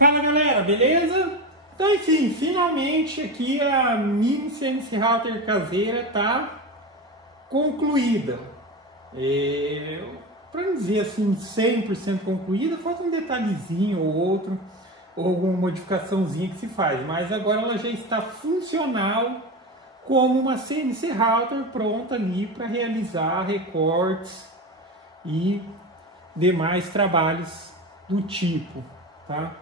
Fala galera, beleza? Então enfim, finalmente aqui a mini CNC Router caseira está concluída. Para não dizer assim 100% concluída, falta um detalhezinho ou outro, ou alguma modificaçãozinha que se faz, mas agora ela já está funcional como uma CNC Router pronta ali para realizar recortes e demais trabalhos do tipo, tá?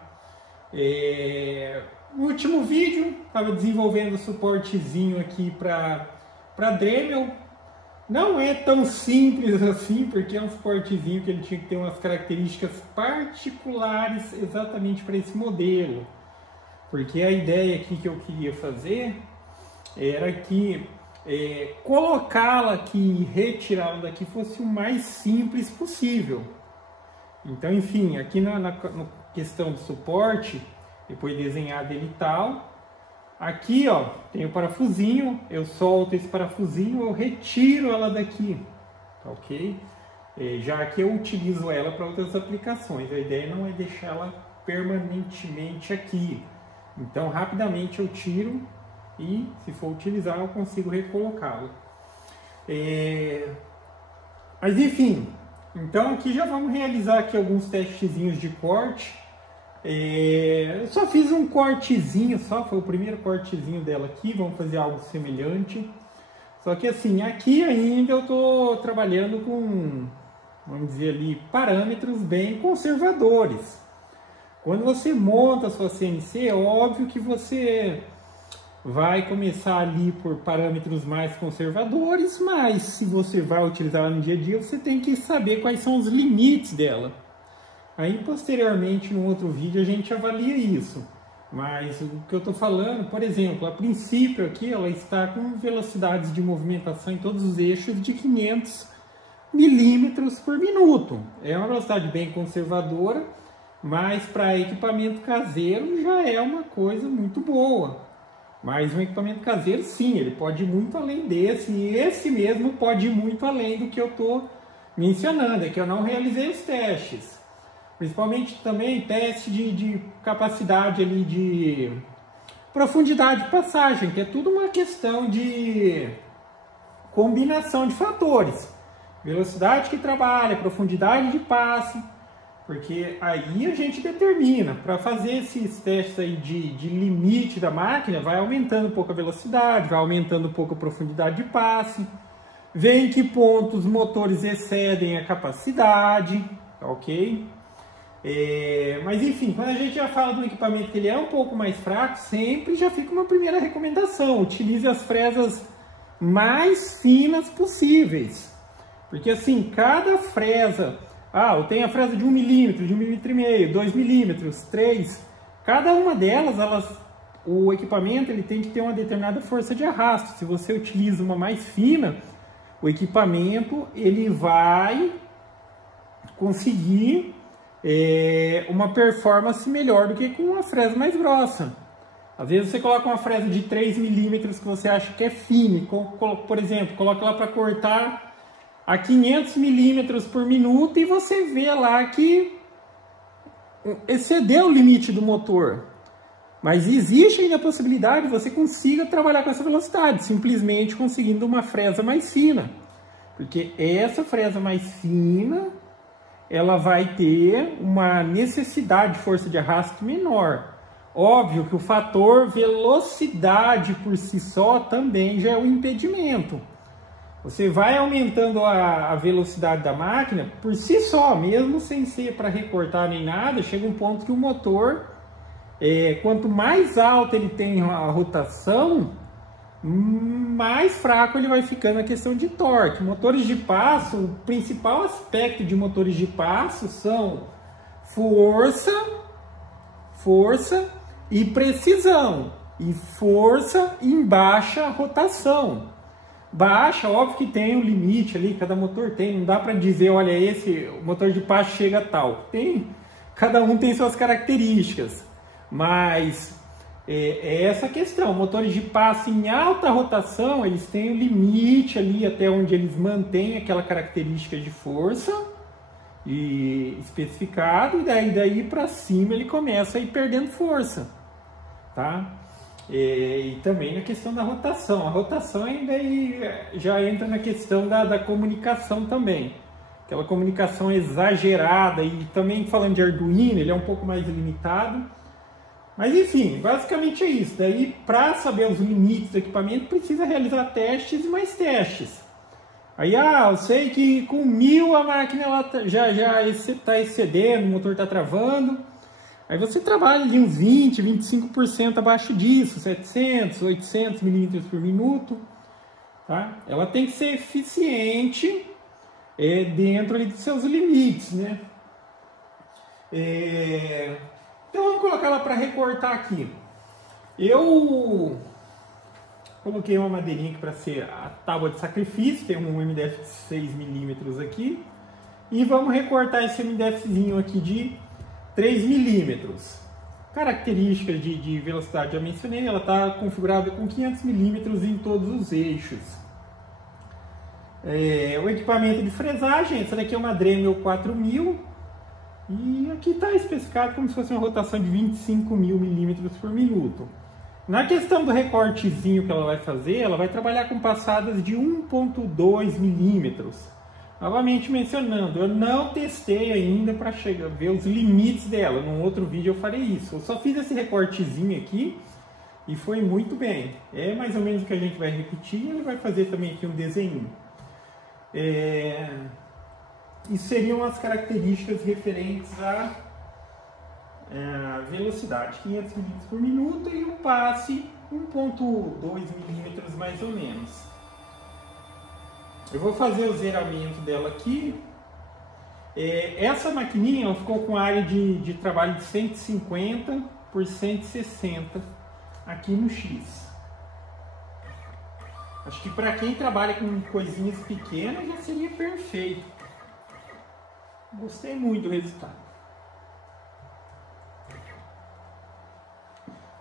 No último vídeo estava desenvolvendo suportezinho aqui para Dremel. Não é tão simples assim, porque é um suportezinho que ele tinha que ter umas características particulares exatamente para esse modelo. Porque a ideia aqui que eu queria fazer era que colocá-la aqui e retirá-la daqui fosse o mais simples possível. Então, enfim, aqui na questão do suporte, depois desenhado ele tal, aqui ó, tem o parafusinho, eu solto esse parafusinho, eu retiro ela daqui, tá ok? Já que eu utilizo ela para outras aplicações, a ideia não é deixar ela permanentemente aqui. Então, rapidamente eu tiro e, se for utilizar, eu consigo recolocá-la. Mas enfim, então aqui já vamos realizar aqui alguns testezinhos de corte. Eu só fiz um cortezinho, foi o primeiro cortezinho dela aqui, vamos fazer algo semelhante. Só que assim, aqui ainda eu estou trabalhando com, vamos dizer ali, parâmetros bem conservadores. Quando você monta a sua CNC, é óbvio que você vai começar ali por parâmetros mais conservadores, mas se você vai utilizar ela no dia a dia, você tem que saber quais são os limites dela. Aí, posteriormente, no outro vídeo, a gente avalia isso. Mas o que eu estou falando, por exemplo, a princípio aqui, ela está com velocidades de movimentação em todos os eixos de 500 milímetros por minuto. É uma velocidade bem conservadora, mas para equipamento caseiro já é uma coisa muito boa. Mas um equipamento caseiro, sim, ele pode ir muito além desse, e esse mesmo pode ir muito além do que eu estou mencionando, é que eu não realizei os testes. Principalmente também teste de capacidade ali, de profundidade de passagem, que é tudo uma questão de combinação de fatores. Velocidade que trabalha, profundidade de passe, porque aí a gente determina. Para fazer esses testes aí de limite da máquina, vai aumentando um pouco a velocidade, vai aumentando um pouco a profundidade de passe, vê em que ponto os motores excedem a capacidade, tá ok? Mas enfim, quando a gente já fala de um equipamento que ele é um pouco mais fraco, sempre já fica uma primeira recomendação: utilize as fresas mais finas possíveis, porque assim, cada fresa, eu tenho a fresa de 1 milímetro, de 1,5 milímetros, 2 milímetros, 3, cada uma delas, o equipamento ele tem que ter uma determinada força de arrasto. Se você utiliza uma mais fina, o equipamento ele vai conseguir uma performance melhor do que com uma fresa mais grossa. Às vezes você coloca uma fresa de 3 milímetros que você acha que é fina, por exemplo, coloca lá para cortar a 500 milímetros por minuto e você vê lá que excedeu o limite do motor. Mas existe ainda a possibilidade de você consiga trabalhar com essa velocidade, simplesmente conseguindo uma fresa mais fina. Porque essa fresa mais fina, ela vai ter uma necessidade de força de arrasto menor. Óbvio que o fator velocidade por si só também já é um impedimento. Você vai aumentando a velocidade da máquina por si só, mesmo sem ser para recortar nem nada, chega um ponto que o motor, quanto mais alto ele tem a rotação, mais fraco ele vai ficando na questão de torque. Motores de passo, o principal aspecto de motores de passo são força e precisão, e força em baixa rotação. Baixa, óbvio que tem um limite ali, cada motor tem, não dá para dizer, olha, esse motor de passo chega a tal. Cada um tem suas características, mas é essa questão. Motores de passo em alta rotação, eles têm um limite ali até onde eles mantêm aquela característica de força, e especificado, e daí para cima ele começa a ir perdendo força, tá? E também na questão da rotação. A rotação ainda aí já entra na questão da comunicação também. Aquela comunicação exagerada, e também falando de Arduino, ele é um pouco mais limitado. Mas enfim, basicamente é isso. Daí, para saber os limites do equipamento, precisa realizar testes e mais testes. Aí, eu sei que com 1000 a máquina ela já está excedendo, o motor está travando. Aí você trabalha ali uns 20, 25% abaixo disso, 700, 800 milímetros por minuto. Tá? Ela tem que ser eficiente dentro ali dos seus limites, né? Então vamos colocar ela para recortar aqui. Eu coloquei uma madeirinha aqui para ser a tábua de sacrifício, tem um MDF de 6 milímetros aqui. E vamos recortar esse MDFzinho aqui de 3 milímetros. Características de velocidade, já mencionei, ela está configurada com 500 milímetros em todos os eixos. O equipamento de fresagem, essa daqui é uma Dremel 4000. E aqui está especificado como se fosse uma rotação de 25.000 milímetros por minuto. Na questão do recortezinho que ela vai fazer, ela vai trabalhar com passadas de 1.2 milímetros. Novamente mencionando, eu não testei ainda para ver os limites dela. Num outro vídeo eu farei isso. Eu só fiz esse recortezinho aqui e foi muito bem. É mais ou menos o que a gente vai repetir. Ele vai fazer também aqui um desenho. E seriam as características referentes à velocidade, 500 milímetros por minuto, e o passe 1.2 milímetros mais ou menos. Eu vou fazer o zeramento dela aqui. Essa maquininha ela ficou com área de trabalho de 150 por 160 aqui no X. Acho que para quem trabalha com coisinhas pequenas já seria perfeito. Gostei muito do resultado.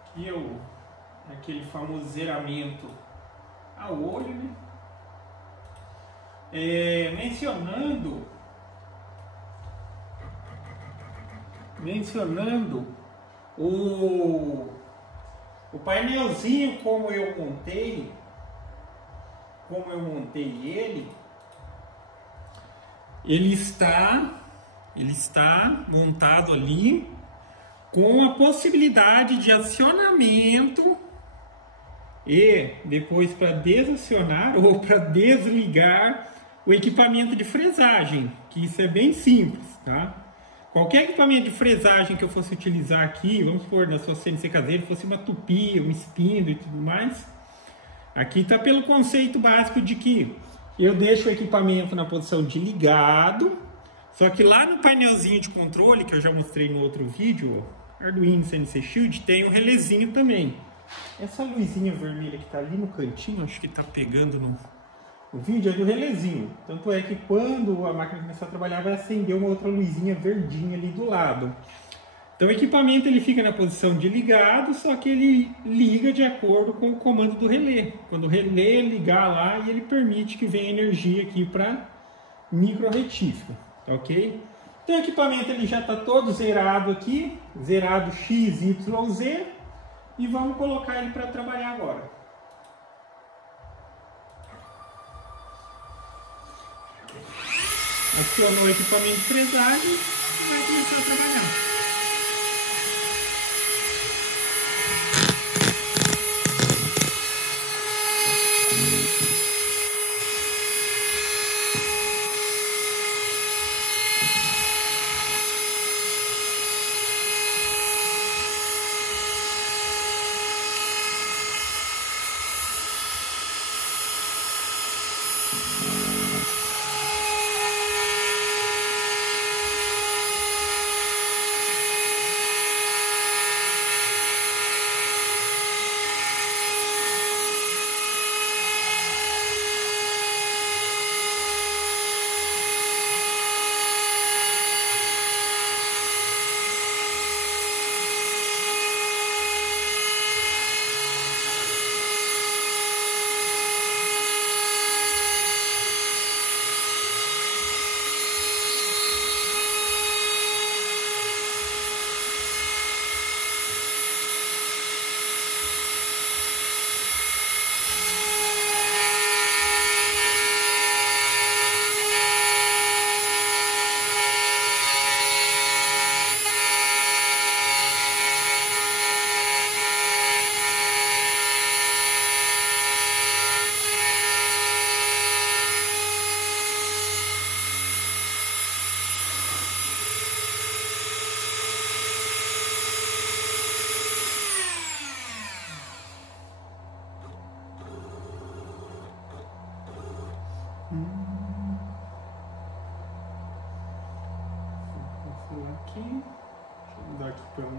Aqui é aquele famoso zeramento a olho, né? Mencionando o painelzinho como eu montei ele está montado ali com a possibilidade de acionamento e depois para desacionar ou para desligar o equipamento de fresagem, que isso é bem simples, tá? Qualquer equipamento de fresagem que eu fosse utilizar aqui, vamos supor, na sua CNC caseira, fosse uma tupia, um espindro e tudo mais, aqui está pelo conceito básico de que eu deixo o equipamento na posição de ligado, só que lá no painelzinho de controle, que eu já mostrei no outro vídeo, Arduino CNC Shield, tem um relézinho também. Essa luzinha vermelha que está ali no cantinho, acho que está pegando no vídeo, é do relézinho. Tanto é que quando a máquina começar a trabalhar, vai acender uma outra luzinha verdinha ali do lado. Então o equipamento ele fica na posição de ligado, só que ele liga de acordo com o comando do relé. Quando o relé ligar lá, ele permite que venha energia aqui para micro retífica, tá ok? Então o equipamento ele já está todo zerado aqui, zerado XYZ, e vamos colocar ele para trabalhar agora. Acionou o equipamento de fresagem e vai começar a trabalhar.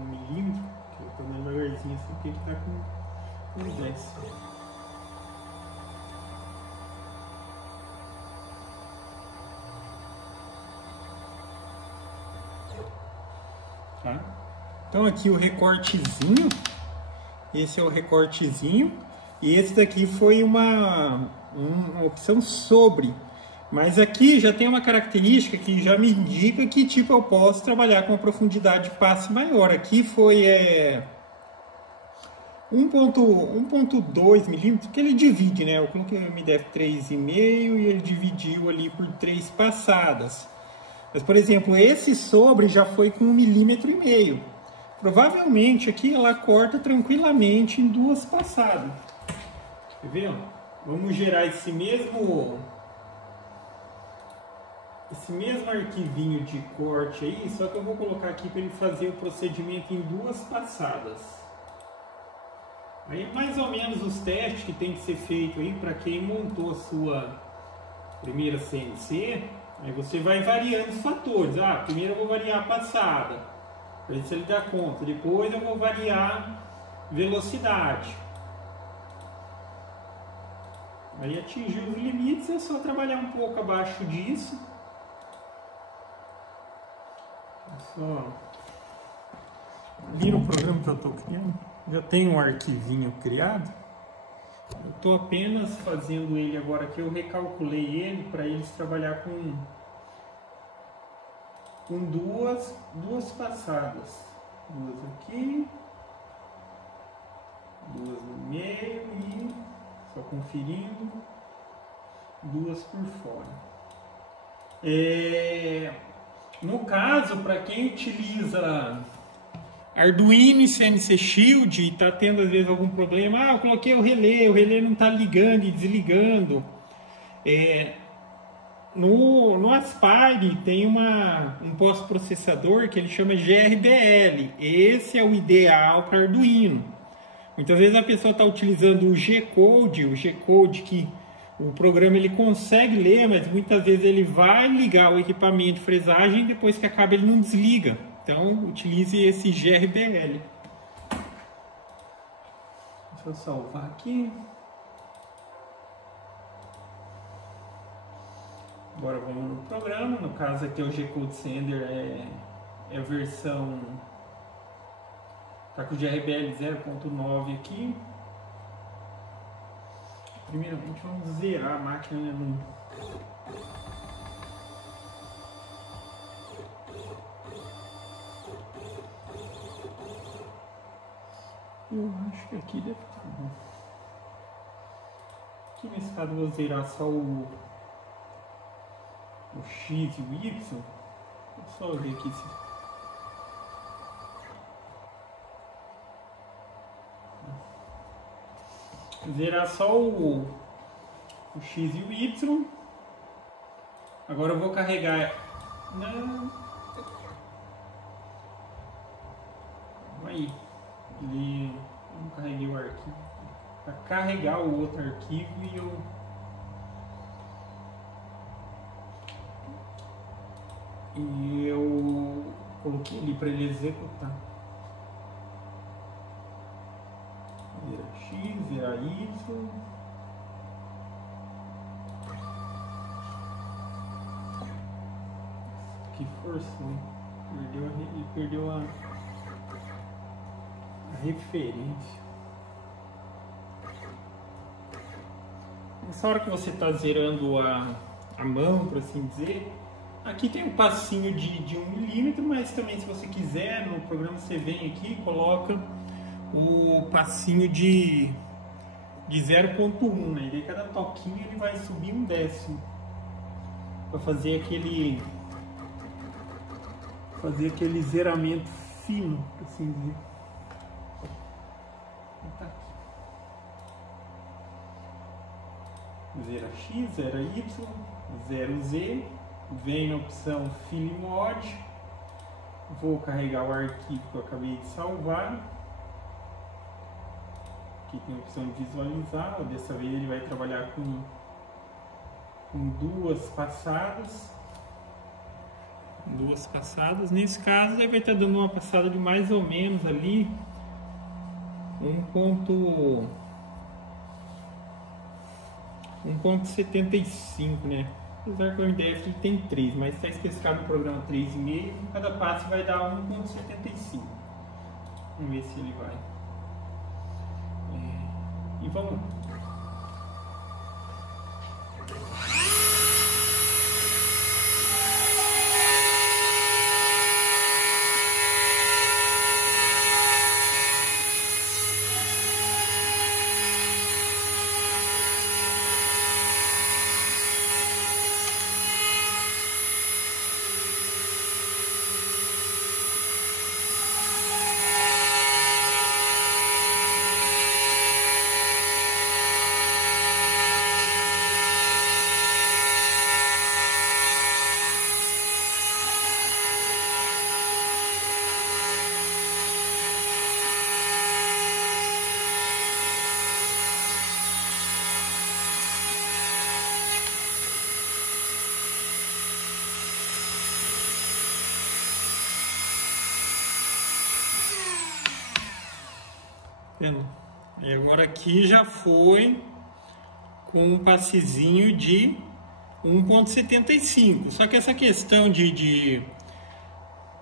1 milímetro, que eu estou dando devagarzinho assim, porque ele está com 10. Tá? Então aqui o recortezinho, esse é o recortezinho, e esse daqui foi uma opção sobre. Mas aqui já tem uma característica que já me indica que tipo eu posso trabalhar com uma profundidade de passe maior. Aqui foi 1.2 milímetros, que ele divide, né? Eu coloquei o MDF 3,5 e ele dividiu ali por 3 passadas. Mas, por exemplo, esse sobre já foi com 1,5 milímetro. Provavelmente aqui ela corta tranquilamente em 2 passadas. Quer ver? Vamos gerar esse mesmo arquivinho de corte aí, só que eu vou colocar aqui para ele fazer o procedimento em 2 passadas. Aí mais ou menos os testes que tem que ser feito aí para quem montou a sua primeira CNC, aí você vai variando os fatores. Primeiro eu vou variar a passada, para ver se ele dá conta. Depois eu vou variar velocidade. Aí atingir os limites é só trabalhar um pouco abaixo disso. Ali no programa que eu estou criando, já tem um arquivinho criado. Eu estou apenas fazendo ele agora que eu recalculei ele para eles trabalhar com duas passadas. 2 aqui, 2 no meio e, só conferindo, 2 por fora. No caso, para quem utiliza Arduino e CNC Shield e está tendo às vezes algum problema, eu coloquei o relé não está ligando e desligando. No Aspire tem um pós-processador que ele chama GRBL. Esse é o ideal para Arduino. Muitas vezes a pessoa está utilizando o G-Code que o programa ele consegue ler, mas muitas vezes ele vai ligar o equipamento de fresagem e depois que acaba ele não desliga. Então utilize esse GRBL. Deixa eu salvar aqui. Agora vamos no programa. No caso aqui é o G-Code Sender, é a versão. Está com o GRBL 0.9 aqui. Primeiramente vamos zerar a máquina, né? Eu acho que aqui deve estar bom. Aqui nesse caso eu vou zerar só o X e o Y. Vou só ver aqui se... Zerar só o X e o Y. Agora eu vou carregar. Não. Aí. Eu não carreguei o arquivo. Para carregar o outro arquivo e eu coloquei ali para ele executar. Zera X, zera Y. Que forçou. Perdeu a referência. Nessa hora que você está zerando a mão, por assim dizer, aqui tem um passinho de 1 milímetro, mas também se você quiser, no programa você vem aqui e coloca o passinho de 0.1, né? E daí cada toquinho ele vai subir 1/10 para fazer aquele zeramento fino, por assim dizer. Tá aqui. Zera X, zera Y, 0Z, vem na opção File Mod, vou carregar o arquivo que eu acabei de salvar. Aqui tem a opção de visualizar, dessa vez ele vai trabalhar com 2 passadas. 2 passadas. Nesse caso, aí vai estar dando uma passada de mais ou menos ali 1,75, né? Apesar que o MDF ele tem 3, mas está especificado no programa 3,5, cada passe vai dar 1,75. Vamos ver se ele vai. E vamos lá. E agora aqui já foi com um passezinho de 1,75. Só que essa questão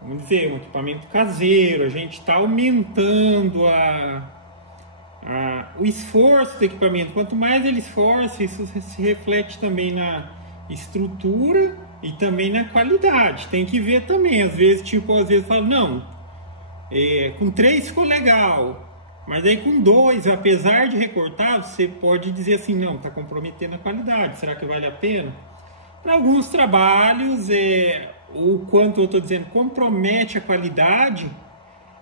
vamos dizer, um equipamento caseiro, a gente está aumentando o esforço do equipamento. Quanto mais ele esforça, isso se reflete também na estrutura e também na qualidade. Tem que ver também, às vezes fala, não, com 3 ficou legal. Mas aí com 2, apesar de recortar, você pode dizer assim, não, está comprometendo a qualidade, será que vale a pena? Para alguns trabalhos, o quanto eu estou dizendo compromete a qualidade,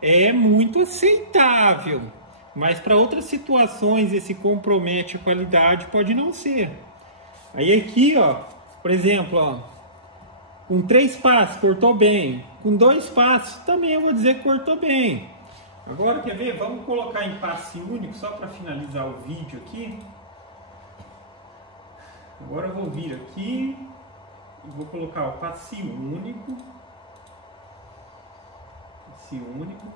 é muito aceitável. Mas para outras situações, esse compromete a qualidade pode não ser. Aí aqui, ó, por exemplo, ó, com 3 passos cortou bem, com 2 passos também eu vou dizer que cortou bem. Agora, quer ver? Vamos colocar em passe único, só para finalizar o vídeo aqui. Agora eu vou vir aqui e vou colocar o passe único. Passe único.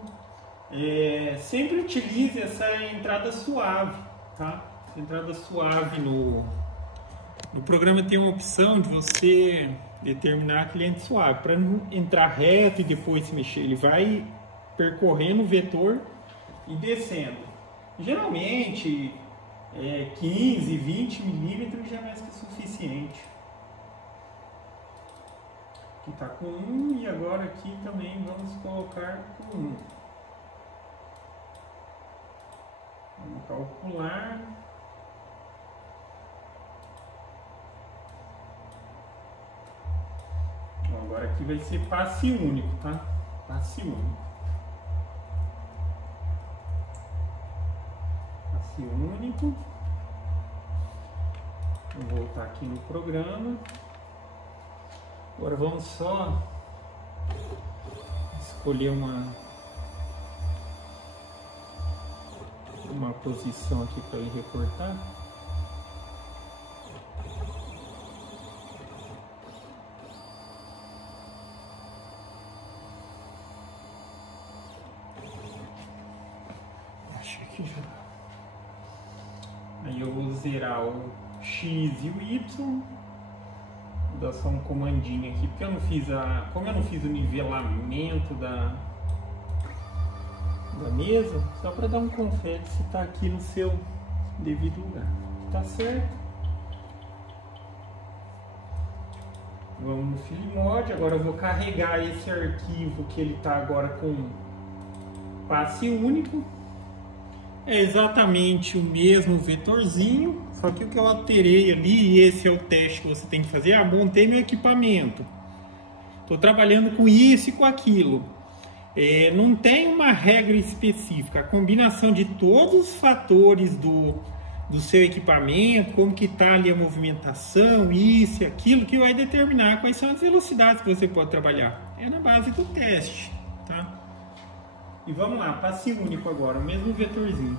Sempre utilize essa entrada suave, tá? Essa entrada suave no programa tem uma opção de você determinar a cliente suave, para não entrar reto e depois se mexer. Ele vai percorrendo o vetor e descendo. Geralmente 15, 20 milímetros já é mais que suficiente. Aqui está com 1 e agora aqui também vamos colocar com 1. Vamos calcular. Agora aqui vai ser passe único, tá? Passe único. Único. Vou voltar aqui no programa. Agora vamos só escolher uma posição aqui para ele recortar. Acho que já. Aí eu vou zerar o X e o Y. Vou dar só um comandinho aqui, porque eu não fiz como eu não fiz o nivelamento da mesa, só para dar um confere se está aqui no seu devido lugar. Tá certo? Vamos no Filimod. Agora eu vou carregar esse arquivo que ele está agora com passe único. É exatamente o mesmo vetorzinho, só que o que eu alterei ali, e esse é o teste que você tem que fazer, montei meu equipamento. Estou trabalhando com isso e com aquilo. Não tem uma regra específica, a combinação de todos os fatores do seu equipamento, como que está ali a movimentação, isso e aquilo, que vai determinar quais são as velocidades que você pode trabalhar. É na base do teste, tá? E vamos lá, passe único agora, o mesmo vetorzinho.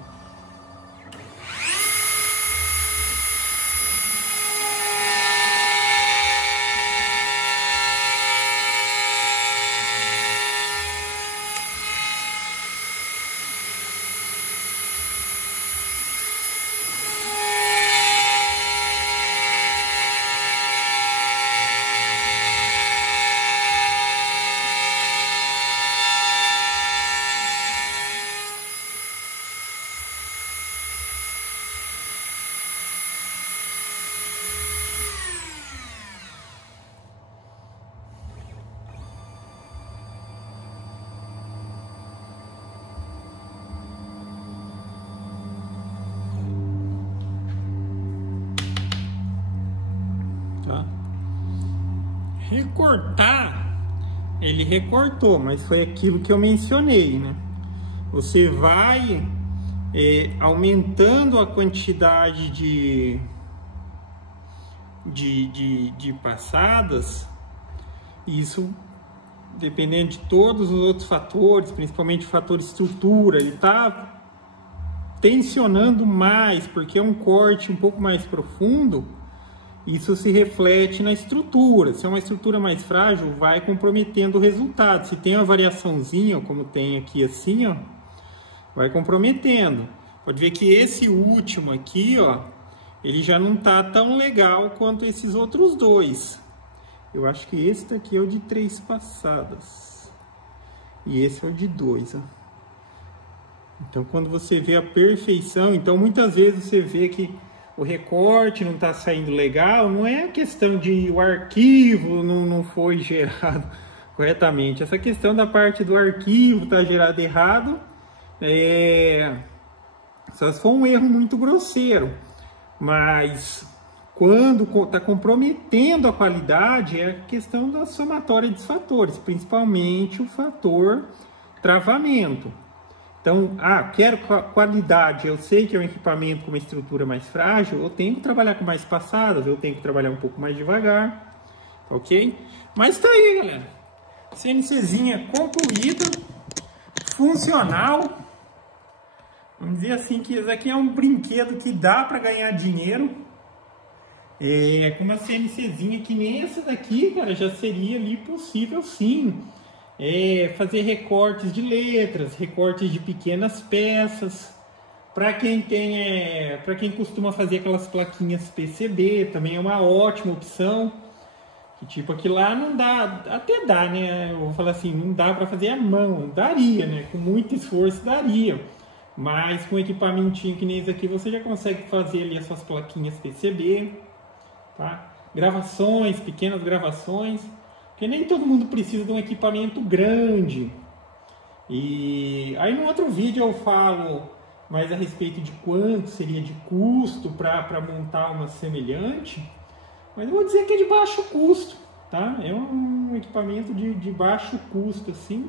recortar, ele recortou, mas foi aquilo que eu mencionei, né? Você vai aumentando a quantidade de passadas, isso dependendo de todos os outros fatores, principalmente o fator estrutura, ele está tensionando mais, porque é um corte um pouco mais profundo, isso se reflete na estrutura. Se é uma estrutura mais frágil, vai comprometendo o resultado. Se tem uma variaçãozinha, como tem aqui assim, ó, vai comprometendo. Pode ver que esse último aqui, ó, ele já não tá tão legal quanto esses outros dois. Eu acho que esse daqui é o de 3 passadas. E esse é o de 2, ó. Então, quando você vê a perfeição, então muitas vezes você vê que o recorte não está saindo legal, não é a questão de o arquivo não foi gerado corretamente. Essa questão da parte do arquivo está gerado errado, só se for um erro muito grosseiro. Mas quando está comprometendo a qualidade, é a questão da somatória de fatores, principalmente o fator travamento. Então, quero qualidade, eu sei que é um equipamento com uma estrutura mais frágil, eu tenho que trabalhar com mais passadas, eu tenho que trabalhar um pouco mais devagar, ok? Mas tá aí, galera, CNCzinha concluída, funcional, vamos dizer assim que isso aqui é um brinquedo que dá para ganhar dinheiro, com uma CNCzinha que nem essa daqui, cara, já seria ali possível sim. Fazer recortes de letras, recortes de pequenas peças. Para quem costuma fazer aquelas plaquinhas PCB, também é uma ótima opção. Que tipo, aqui lá não dá, até dá, né? Eu vou falar assim, não dá para fazer à mão, daria, né? Com muito esforço daria. Mas com equipamentinho que nem esse aqui, você já consegue fazer ali as suas plaquinhas PCB, tá? Gravações, pequenas gravações. Porque nem todo mundo precisa de um equipamento grande. E aí no outro vídeo eu falo mais a respeito de quanto seria de custo para montar uma semelhante. Mas eu vou dizer que é de baixo custo, tá? É um equipamento de baixo custo, assim.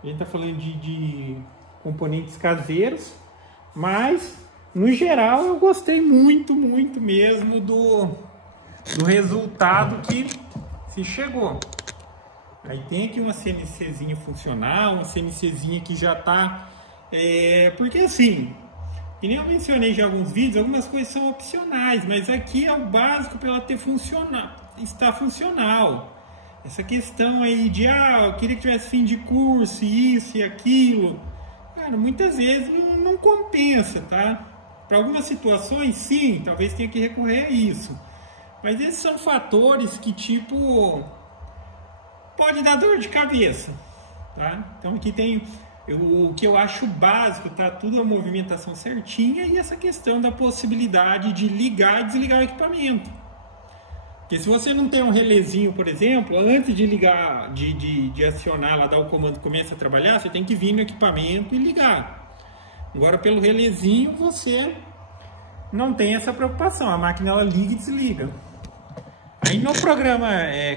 A gente está falando de componentes caseiros. Mas, no geral, eu gostei muito, muito mesmo do resultado que se chegou. Aí tem aqui uma CNCzinha funcional, uma CNCzinha que já tá... porque assim, que nem eu mencionei já em alguns vídeos, algumas coisas são opcionais, mas aqui é o básico para ela estar funcional. Essa questão aí de, eu queria que tivesse fim de curso, isso e aquilo, cara, muitas vezes não compensa, tá? Para algumas situações, sim, talvez tenha que recorrer a isso. Mas esses são fatores que, tipo... pode dar dor de cabeça, tá? Então aqui tem o que eu acho básico, tá? Tudo a movimentação certinha e essa questão da possibilidade de ligar e desligar o equipamento. Porque se você não tem um relézinho, por exemplo, antes de ligar, de acionar, lá, dar o comando e começa a trabalhar, você tem que vir no equipamento e ligar. Agora pelo relézinho você não tem essa preocupação, a máquina ela liga e desliga. Aí no programa,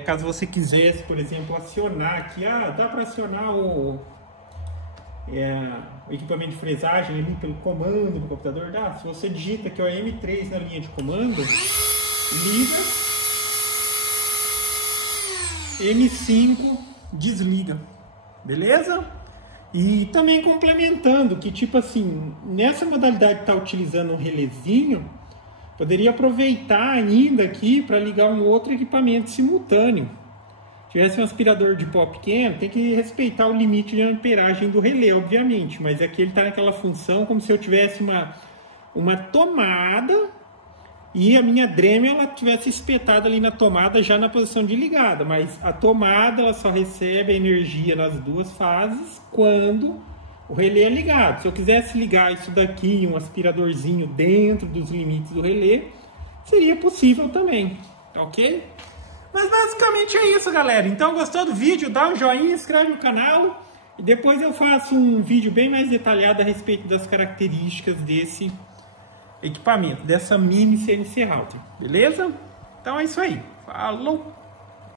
caso você quisesse, por exemplo, acionar aqui, dá para acionar o equipamento de fresagem ali pelo comando do computador, dá. Se você digita aqui o M3 na linha de comando, liga, M5 desliga, beleza? E também complementando que tipo assim, nessa modalidade de estar utilizando um relézinho, poderia aproveitar ainda aqui para ligar um outro equipamento simultâneo. Se tivesse um aspirador de pó pequeno, tem que respeitar o limite de amperagem do relé, obviamente. Mas aqui ele está naquela função como se eu tivesse uma tomada e a minha Dremel ela tivesse espetada ali na tomada já na posição de ligada. Mas a tomada ela só recebe a energia nas duas fases quando o relé é ligado. Se eu quisesse ligar isso daqui, um aspiradorzinho dentro dos limites do relé, seria possível também, tá ok? Mas basicamente é isso, galera. Então, gostou do vídeo? Dá um joinha, inscreve no canal. E depois eu faço um vídeo bem mais detalhado a respeito das características desse equipamento, dessa mini CNC Router. Beleza? Então é isso aí. Falou!